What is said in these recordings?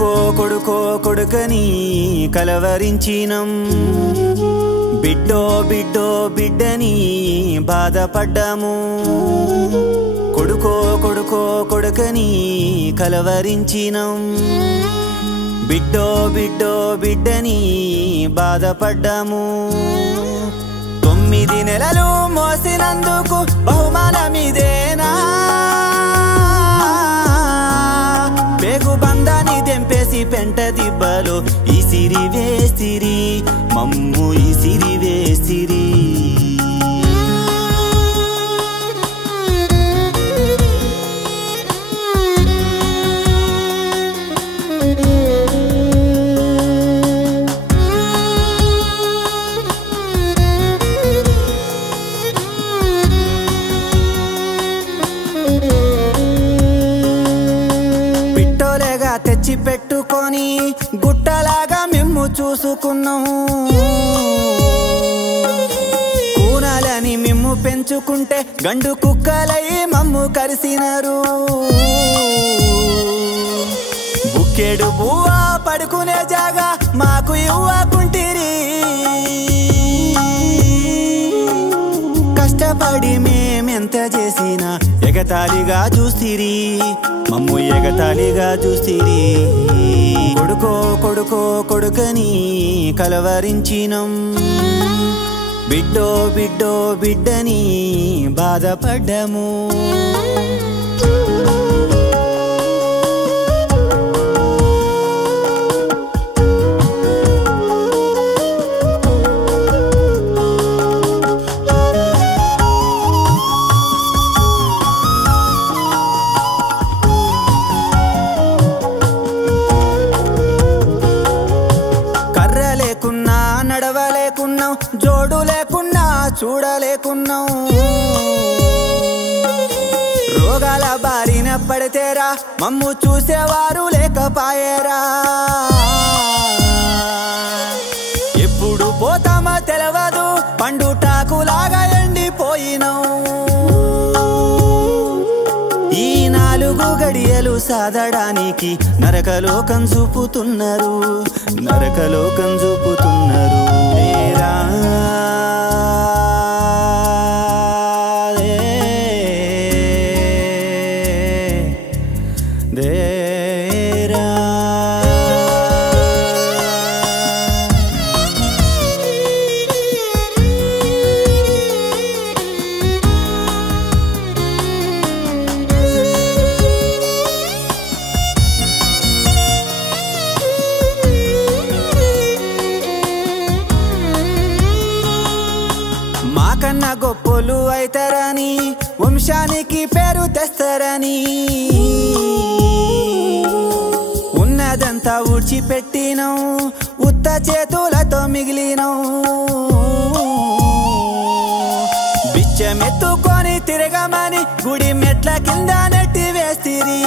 కొడుకో కొడుకని కలవరించినం బిడ్డో బిడ్డని బాధపడ్డాము కొడుకో కొడుకని కలవరించినం బిడ్డో బిడ్డని బాధపడ్డాము 9 నెలలు మోసినందుకు బహుమానమిదేనా పేగు బంధాన్ని తెంపేసి పెంట దిబ్బలో ఇసిరి వేసిరి మమ్ము ఇసిరి వేసిరి తెచ్చి పెట్టుకొని గుట్టలాగా మిమ్ము చూసుకున్నాం కూనాలని మిమ్ము పెంచుకుంటే గండు కుక్కలై మమ్ము కరిసినారు బుక్కేడు బువ్వా పడుకునే జాగా మాకు ఇవ్వకుంటిరి కష్టపడి మేమెంత చేసినా ఎగతాళిగా చూసిరి మమ్ము ఎగతాళిగా చూసిరి కొడుకో కొడుకని కలవరించినం బిడ్డో బిడ్డని బాధపడ్డాము నడవలేకున్నాం జోడు లేకున్నా చూడలేకున్నాం రోగాల బారిన పడితేరా మమ్ము చూసేవారు లేకపాయేరా ఎప్పుడు పోతామో తెలవదు పండుటాకులాగా ఎండిపోయినాం ఈ 4 గడియలు సాధడానికి నరకలోకం చూపుతున్నారు లేరా దేరా మాకన్నా గొప్పలు అయితారని వంశానికి పేరు తెస్తారని ఉన్నదంతా ఊడ్చిపెట్టినం ఉత్త చేతులతో మిగిలినం బిచ్చమెత్తుకొని తిరగమని గుడి మెట్ల కింద నెట్టి వేసిరి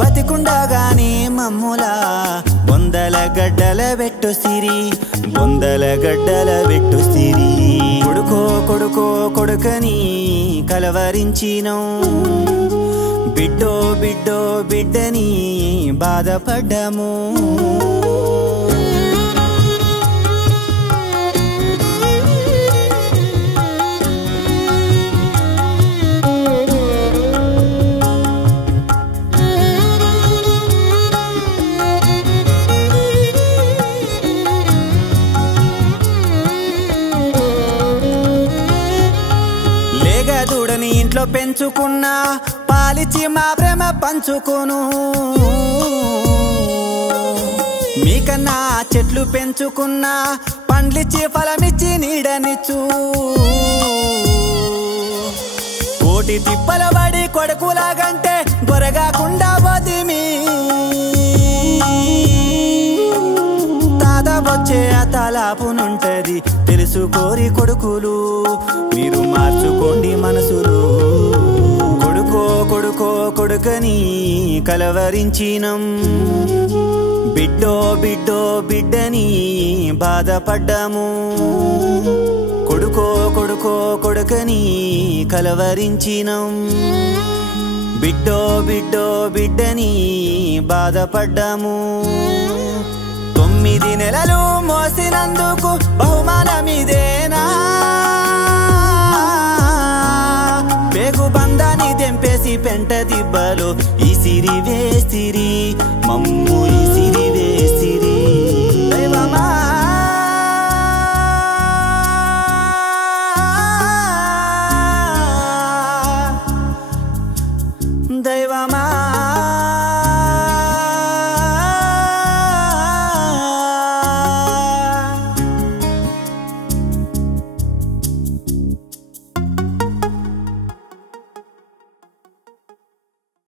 బతికుండగాని మమ్ములా బొందల గడ్డల పెట్టు సిరి కొడుకో కొడుకని కలవరించినం బిడ్డో బిడ్డని బాధపడ్డాము దూడని ఇంట్లో పెంచుకున్నా పాలిచి మా ప్రేమ పంచుకోను మీకన్నా చెట్లు పెంచుకున్నా పండ్లిచ్చి ఫలమిచ్చి నీడనిచ్చు కోటి తిప్పల పడి కొడుకులాగంటే గొరగాకుండా పోతిమి తాత వచ్చే తలాపునుంటది తెలుసుకోరి కొడుకులు మీరు మార్చుకోండి మనసులు కొడుకో కొడుకని కలవరించినం బిడ్డో బిడ్డని బాధపడ్డాము కొడుకో కొడుకని కలవరించినం బిడ్డో బిడ్డో బిడ్డని బాధపడ్డాము 9 నెలలు మోసినందుకు బహుమానమిదేనా పేగు బంధాన్ని తెంపేసి పెంట దిబ్బలో ఈ సిరి వేసిరి మమ్ము